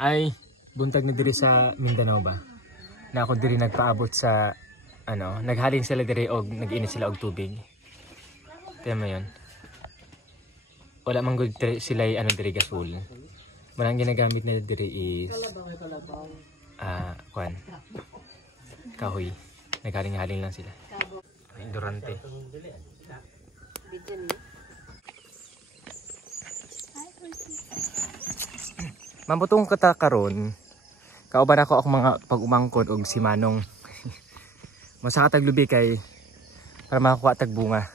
ay buntag na diri sa Mindanao ba. Na ako diri nagpaabot sa ano, naghalin sila diri og nag-init sila og tubig. Tema 'yon. Wala man gud sila ano diri gasol. Manang ginagamit na diri is kuan. Kahoy. Naghaling-haling lang sila. Durante. Mambutong kata karon. Kauban ako mga pag-umangkod og si Manong. Masaka taglubi kay para makakuha tag bunga.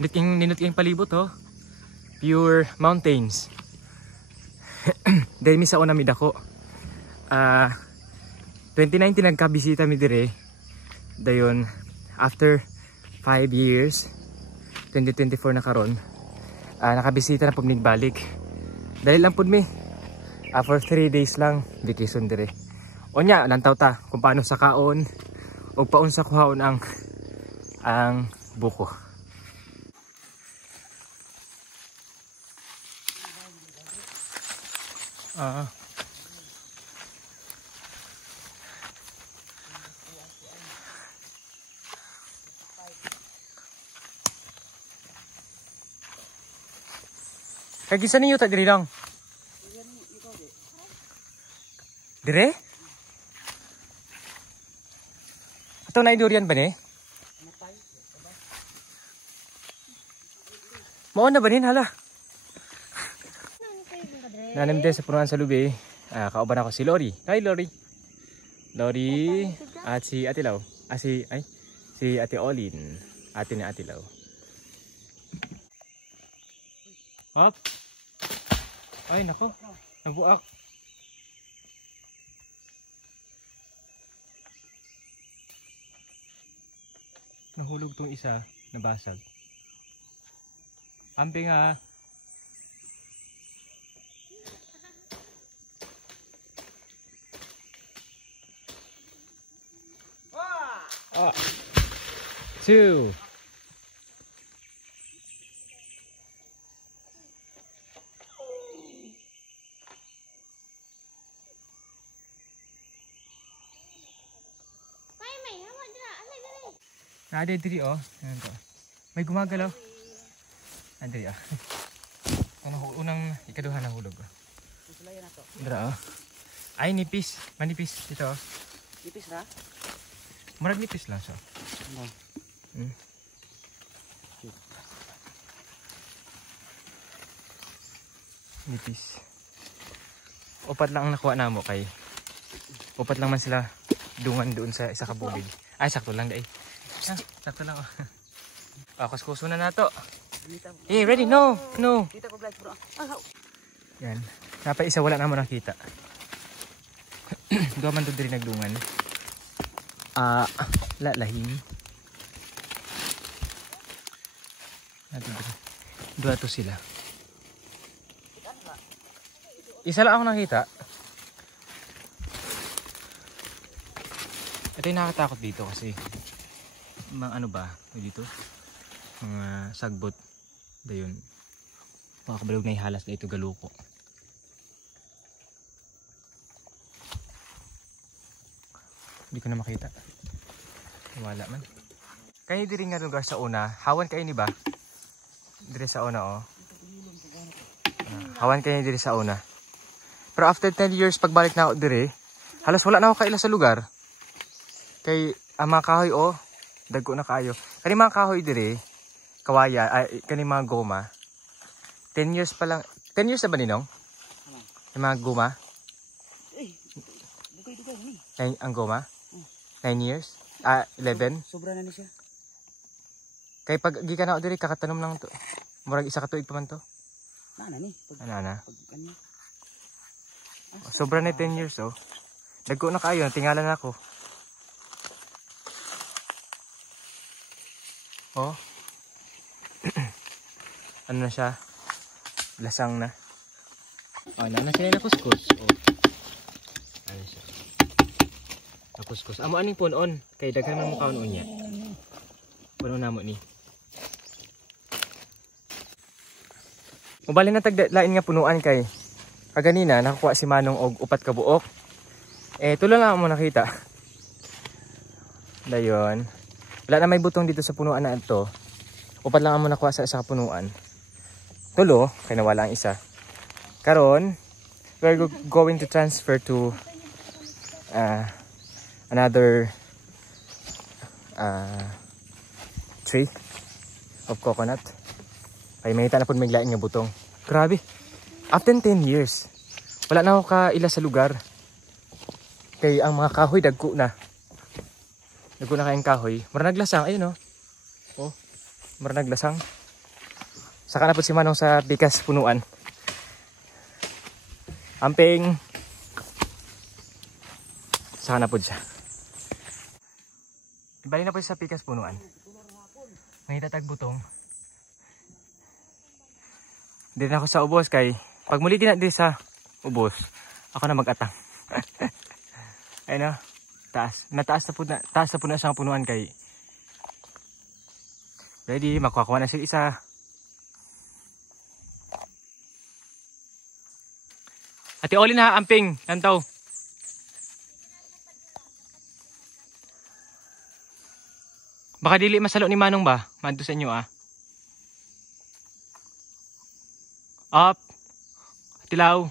Ninot king palibot ho. Pure mountains. Dahil mi sa una mi dako. 2019 nagkabisita mi dire. Dayon after 5 years 2024 na karon. Nakabisita na pud mig balik. Dahil lang pud mi. For 3 days lang vacation dire. Onya nantaw ta kung paano sa kaon o paun sa kuhaon ang buko. Kagisa ninyo ta diri lang. Dire? Atau na durian ba ni? Mao na ba nin hala? Nanim din sa punuan sa lubi. Kauban ako si Lori. Hi Lori. Lori at si Ate Lau. Si Ate Olin. Ate ni Ate Lau. Hop. Ay nako. Nabuak. Nahulog tong isa, nabasag. Ambi nga. Oh. 2. Ada diri oh. Ayan to. May gumagalaw. Andiri ah. Ano unang ikaduha na hulog. Susulayan na to. Dira oh. Ay nipis, manipis dito oh. Nipis ra? Murag nipis lang so. Ano? Nipis. Upat lang ang nakuha namo kay. Upat lang man sila dungan doon sa isa ka bubig. Ay sakto lang dai. Sakto lang oh. Kuskuso na nato. Hey, ready? No, no. Kita ko vlog bro. Yan. Napa isa wala na mo nakita. Duha man to diri nagdungan. Lahim. Natin diri. Duha to sila. Isa lang ako nakita. Ito yung nakatakot dito kasi mga ano ba dito? Mga sagbot. Dayon. Mga kabalog na ihalas na ito galuko. Hindi ko na makita. Wala man. Kaya diri nga lugar sa una. Hawan kayo ni ba? Diri sa una oh. Hawan kayo diri sa una. Pero after 10 years pagbalik na ako diri, halos wala na ako kaila sa lugar. Kay ang mga kahoy oh, dagko na kayo. Kani mga kahoy diri, kawaya, kani mga goma. 10 years pa lang. 10 years na ba ninong? Yung mga goma? Dugay-dugay ni. Ang goma? 9 years? 11? Sobra na ni siya. Kay pag gikan ako diri kakatanom lang to. Murag isa ka tuig pa man to. Nana ni. Ana. Pag kanya. Sobra na 10 years oh. Dagko na kayo, tingala na ako. Oh. Ano na siya? Lasang na. Oh, na siya na kuskus. Oh. Ano siya? Nakuskus. Amo aning punon kay daghan man mo kaon unya. Puno na mo ni. Mubali na taglain nga punuan kay Kaganina nakakuha si Manong og upat ka buok. Tulo lang mo nakita. Dayon. Wala na may butong dito sa punuan na ito. Upat lang mo nakuha sa isa punuan. Tulo, kay nawala ang isa. Karon, we're going to transfer to another tree of coconut. Ay may na po may lain nga butong. Grabe. After 10 years, wala na ako kaila sa lugar. Kay ang mga kahoy dagko na. Dagko na kayong kahoy. Mara naglasang, ayun oh. Mara naglasang. Saka na po si Manong sa bigas punuan. Amping. Saka na po siya. Ibalik na po sa bigas punuan. May tatag butong. Hindi na ako sa ubos kay pag muli din na sa ubos, ako na mag-atang. Ayun o, taas. Taas na po na siyang punuan kay ready, makukuha na siya isa. Ate Oli na, amping, lantaw. Baka dili masalo ni Manong ba? Manto sa inyo Up. Tilaw.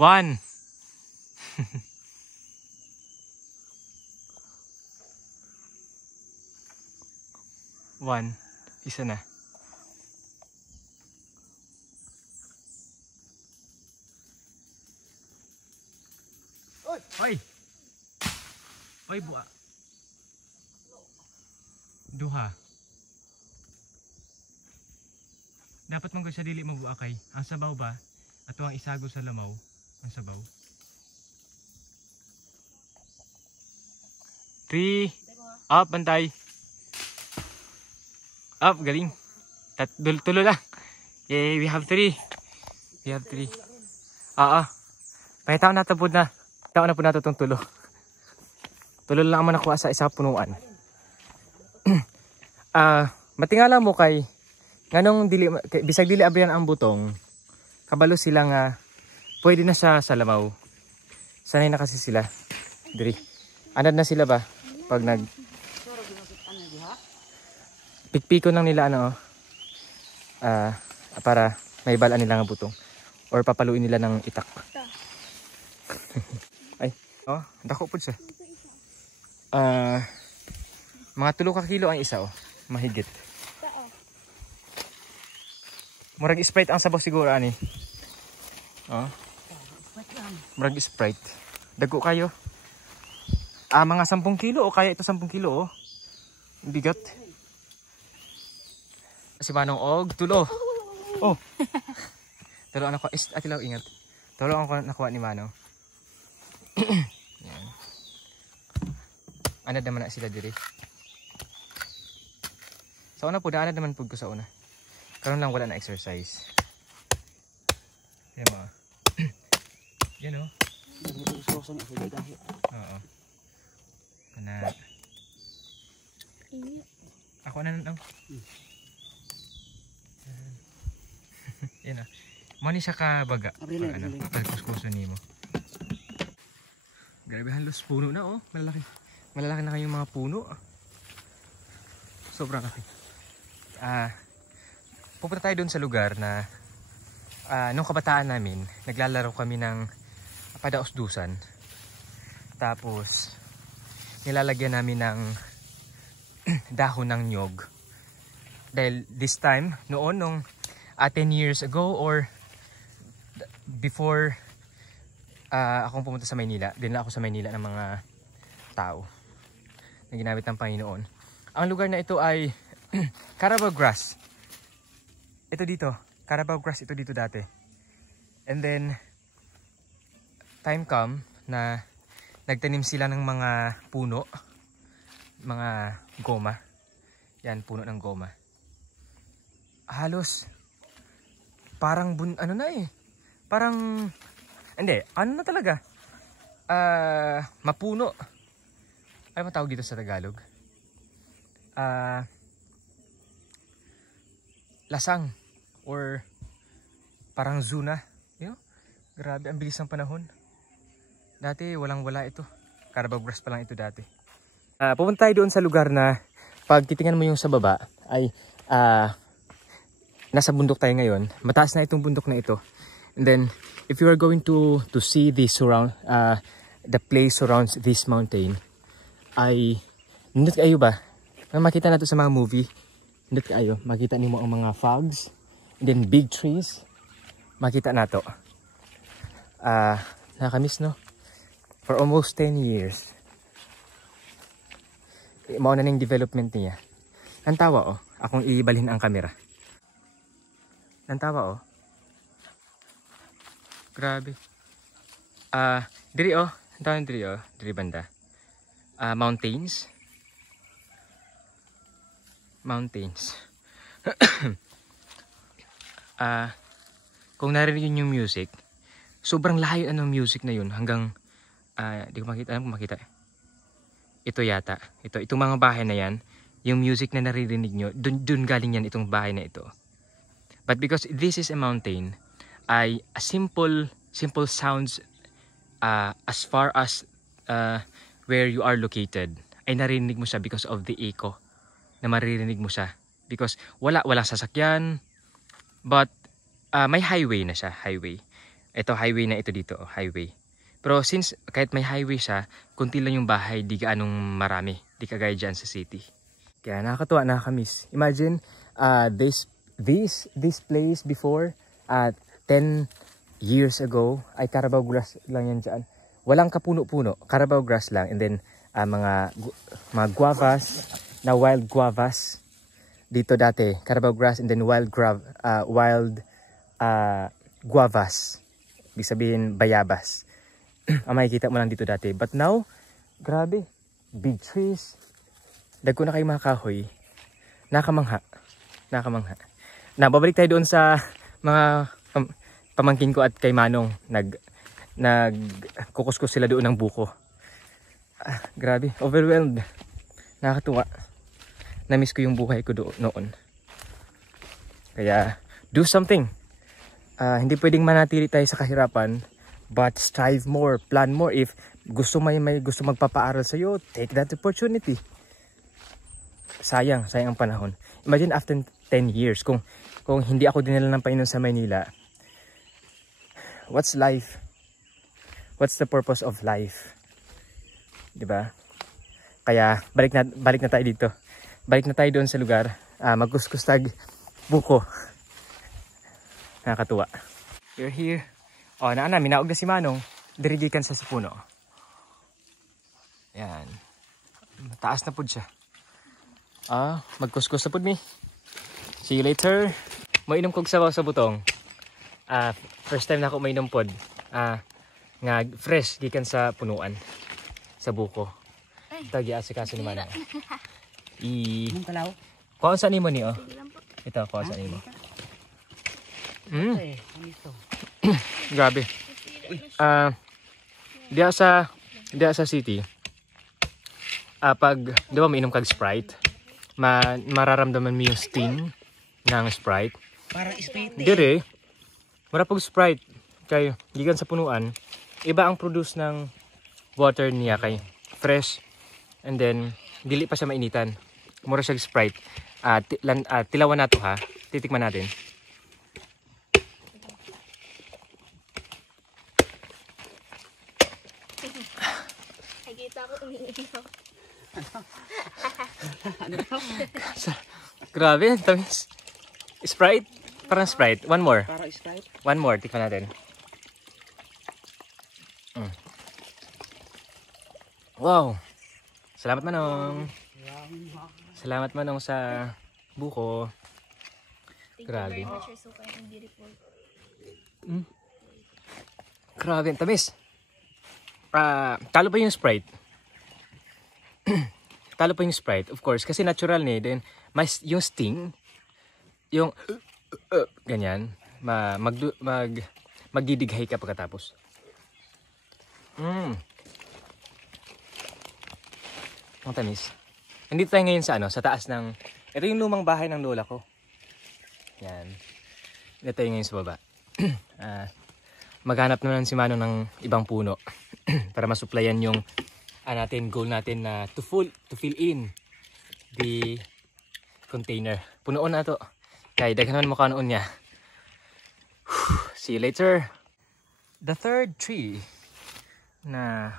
1. One. Isa na. Oy! Oy, buwa. Duha. Dapat mong sa dili mo buwa kay. Ang sabaw ba? Ato ang isago sa lamaw. Ang sabaw. 3. Up, bantay. Up, galing. Tulo lang. Yay, we have 3. We have 3. Pakita ko na ito po na. Tao na po nato itong tulo. Tulo lang naman nakuha sa isa punuan. Matingala mo kay nganong bisag dili abrihan ang butong. Kabalo sila nga pwede na siya sa lamaw. Sanay na kasi sila. Diri. Anad na sila ba? Pag pikpiko lang nila para may balaan nila nga butong. Or papaluin nila ng itak. Ay, dako po siya. Mga 3 kilo ang isa mahigit. Murag Sprite ang sabaw siguro ani. Murag Sprite. Dagko kayo. Mga 10 kilo o kaya ito 10 kilo bigat. Si Manong og tulo. Tulo ako atilaw ingat. Tulo ako nakuha ni Manong. Yan. Anad naman na sila diri. Sa una po, anad naman po ko sa una. Karon lang wala na exercise. Yan mga. Yan Oo. Anad. Ako na lang. Yan Mani siya kabaga. Pagkuskuso ni mo. Grabe halos puno na Malalaki na kayong mga puno. Sobrang laki. Pupunta tayo dun sa lugar na nung kabataan namin, naglalaro kami ng padaos-dusan. Tapos nilalagyan namin ng dahon ng nyog. Dahil this time, nung 10 years ago or before akong pumunta sa Maynila, dinala ako sa Maynila ng mga tao na ginamit ng Panginoon. Ang lugar na ito ay Carabao grass. Ito dito, Carabao grass ito dito dati. And then time come na nagtanim sila ng mga puno, mga goma. Yan, puno ng goma. Halos parang parang hindi, na talaga? Mapuno. Ano matawag dito sa Tagalog? Lasang. or parang zoo na. You know? Grabe, ang bilis ng panahon. Dati walang-wala ito. Carabao grass pa lang ito dati. Pupunta tayo doon sa lugar na pag titingnan mo yung sa baba ay nasa bundok tayo ngayon. Mataas na itong bundok na ito. And then if you are going to see the place surrounds this mountain ay nindot kayo ba? Makita na ito sa mga movie. Nindot kayo. Makita nimo ang mga fogs. And then big trees. Makita na ito. Nakakamiss, no? For almost 10 years. Mauna na yung development niya. Nantawa, oh. Akong ibalhin ang camera. Nantawa, oh. Grabe. Diri, oh. Nantawa diri, oh. Diri banda. Mountains. Mountains. Kung narinig yun yung music, sobrang layo ng music na yun hanggang di ko makita. Alam ko makita. Ito yata. Itong mga bahay na yan, yung music na naririnig nyo, dun galing yan itong bahay na ito. But because this is a mountain, ay a simple sounds as far as where you are located, ay naririnig mo siya because of the echo na maririnig mo siya. Because walang sasakyan, but may highway na siya, highway. Ito highway na ito dito, highway. Pero since kahit may highway siya, kunti lang yung bahay, di gaanong marami. Di kagaya dyan sa city. Kaya nakakatuwa, nakakamiss. Imagine, this place before, 10 years ago, ay Carabao grass lang yan dyan. Walang kapuno-puno, Carabao grass lang. And then, mga guavas, na wild guavas. Dito dati, Carabao grass and then wild guavas. Ibig sabihin, bayabas. Ang makikita mo lang dito dati. But now, grabe. Big trees. Dagko na kayo mga kahoy. Nakamangha. Babalik tayo doon sa mga pamangkin ko at kay Manong. Nagkukuskus sila doon ng buko. Grabe. Overwhelmed. Nakakatuwa. Na-miss ko yung buhay ko noon. Kaya, do something. Hindi pwedeng manatili tayo sa kahirapan. But strive more, plan more. If may gusto magpapaaral sa iyo, take that opportunity. Sayang ang panahon. Imagine after 10 years, kung hindi ako dinala ng Panginoon sa Maynila, what's life? What's the purpose of life? 'Di ba? Kaya balik na tayo dito. Balik na tayo doon sa lugar, magkuskustag buko. Nakakatuwa. You're here. O, minaog na si Manong. Dirigikan sa puno. Yan. Mataas na po siya. Magkuskus na po mi. See you later. Mainom kog sabaw sa butong. First time na ako mainom pod. Nga fresh gikan sa punuan. Sa buko. Tagi asikaso ni Manong. Anong kalaw? Kuhaan sa nimo ni, oh. Ito, kuhaan sa nimo. Grabe. Diya sa city, pag di ba mainom kag Sprite, mararamdaman mo yung sting ng Sprite. Parang Sprite. Dire, marapog Sprite kay gikan sa punuan, iba ang produce ng water niya kay fresh, and then dili pa siya mainitan. Mura siya Sprite. Tilawan nato ha. Titikman natin. Nakikita ko umiinom. Grabe, tamis. Sprite? Parang Sprite. One more. Parang Sprite. One more. Tikman natin. Wow. Salamat Manong. Salamat Manong sa buko. Grabe. Thank you very much. You're so kind and beautiful. Grabe, tamis. Talo pa yung Sprite. Talo pa yung Sprite, of course, kasi natural ni. Then yung sting, yung ganyan, magdidighay ka pagkatapos. Ang tamis. Nandito tayo ngayon sa sa taas ng, ito yung lumang bahay ng lola ko. Yan. na tayo ngayon sa baba. Maghanap naman si Manong ng ibang puno para masuplayan yung natin, goal natin na to fill in the container. Punoon na to. Kaya daghan naman mukha noon niya. See you later. The third tree ng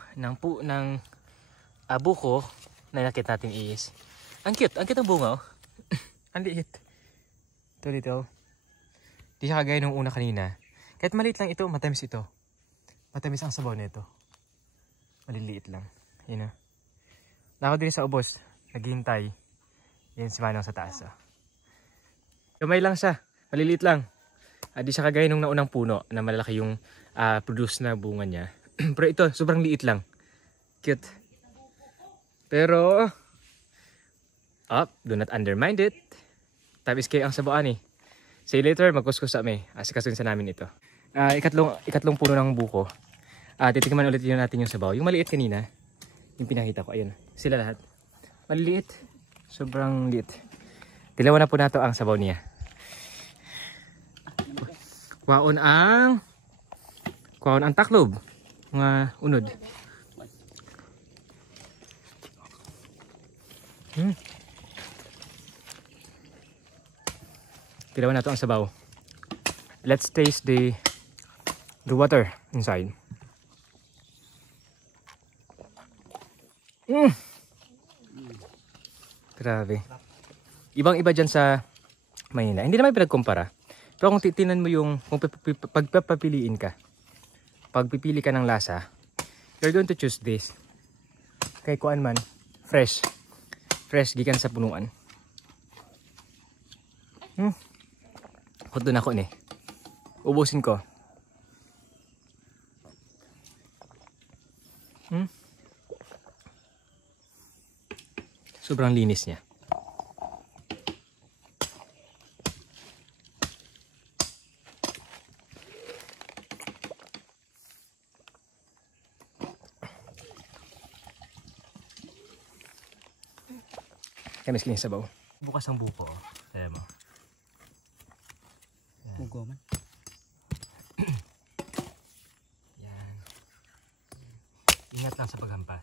buko na nakita natin is ang cute ang bunga. Oh. Ang liit. Ito little. Di siya kagaya nung una kanina. Kahit maliit lang ito, matamis ito. Matamis ang sabaw nito. Maliliit lang. Yun o. Nako din sa ubos. Naghihintay. Yan si Manong sa taas. Oh. Kamay lang siya. Maliliit lang. Di siya kagaya nung naunang puno na malalaki yung produce na bunga niya. Pero ito, sobrang liit lang. Cute. Pero, do not undermine it. Tapos kayo ang sabaan eh. See you later, magkuskus kami. Asikasuin sa namin ito. Ikatlong puno ng buko. Titikman ulit yun natin yung sabaw. Yung maliit kanina, yung pinakita ko, ayun. Sila lahat. Maliliit. Sobrang liit. Dilawan na po nato ang sabaw niya. Kwaon ang taklob. Mga unod. Dilawan na to ang sabaw. Let's taste the water inside. Grabe. Ibang-iba dyan sa Maynila. Hindi naman pinagkumpara. Pero kung titinan mo yung pagpapiliin ka, pagpipili ka ng lasa, you're going to choose this. Kay kuan man, fresh gikan sa punuan. Kuto na ko ni. Ubusin ko. Sobrang linis niya. Kamis kini sabaw. Bukas ang buko. Ayan mo. Buko man. Yan. Ingat lang sa paghampas.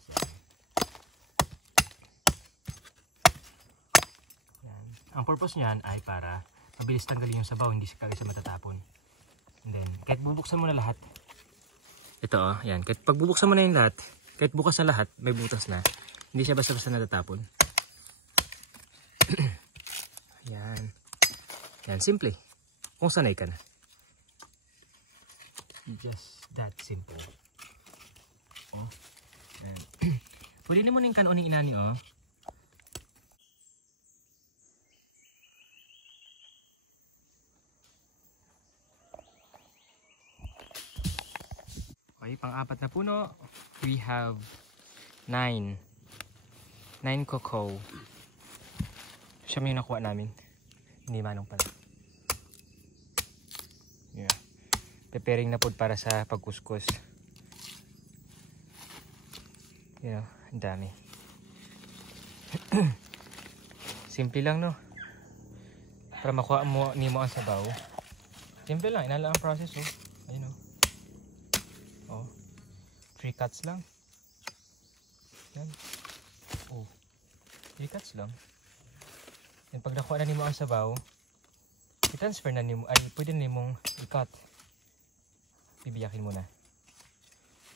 Yan. Ang purpose niyan ay para mabilis tanggalin yung sabaw, hindi siya kagad matatapon. And then, kahit bubuksan mo na lahat. Ito yan. Kahit pagbubuksan mo na yung lahat, kahit bukas na lahat, may butas na. Hindi siya basta-basta natatapon. Yan, simple. Kung sanay ka na. Just that simple. Pwede na mo nang kanon ng inani Okay, pang-apat na puno. We have 9 cocoa. Siya may nakuha namin. Hindi Manong pala. Yeah. Preparing na po para sa pagkuskus. You know, ang dami. Simple lang, no? Para makuha mo ang sabaw. Simple lang. Inala ang process, oh. Ayun, oh. 3 cuts lang. Yan. 3 cuts lang. And pag nakuha na nimo ang sabaw, i-transfer na nimo, ay pwede na nimong i-cut. Bibiyakin mo na.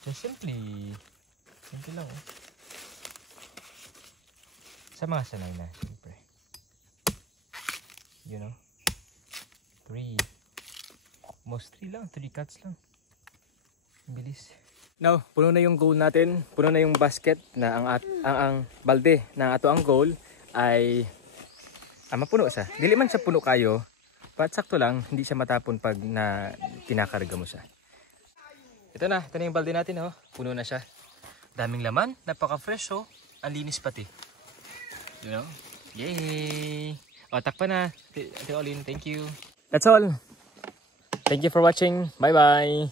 Just simply. Simple lang, oh. Sa mga sanay na, siyempre. You know? 3. Almost 3 lang, 3 cuts lang. Bilis. Now, puno na yung goal natin. Puno na yung basket na ang balde na ato ang goal ay mapuno siya. Dili man siya puno kayo, but sakto lang, hindi siya matapon pag kinakarga mo siya. Ito na yung balde natin, oh. Puno na siya. Daming laman, napaka-fresh, oh. Ang linis pati. You know? Yay! O, takpan na. Ate Olin, thank you. That's all. Thank you for watching. Bye-bye.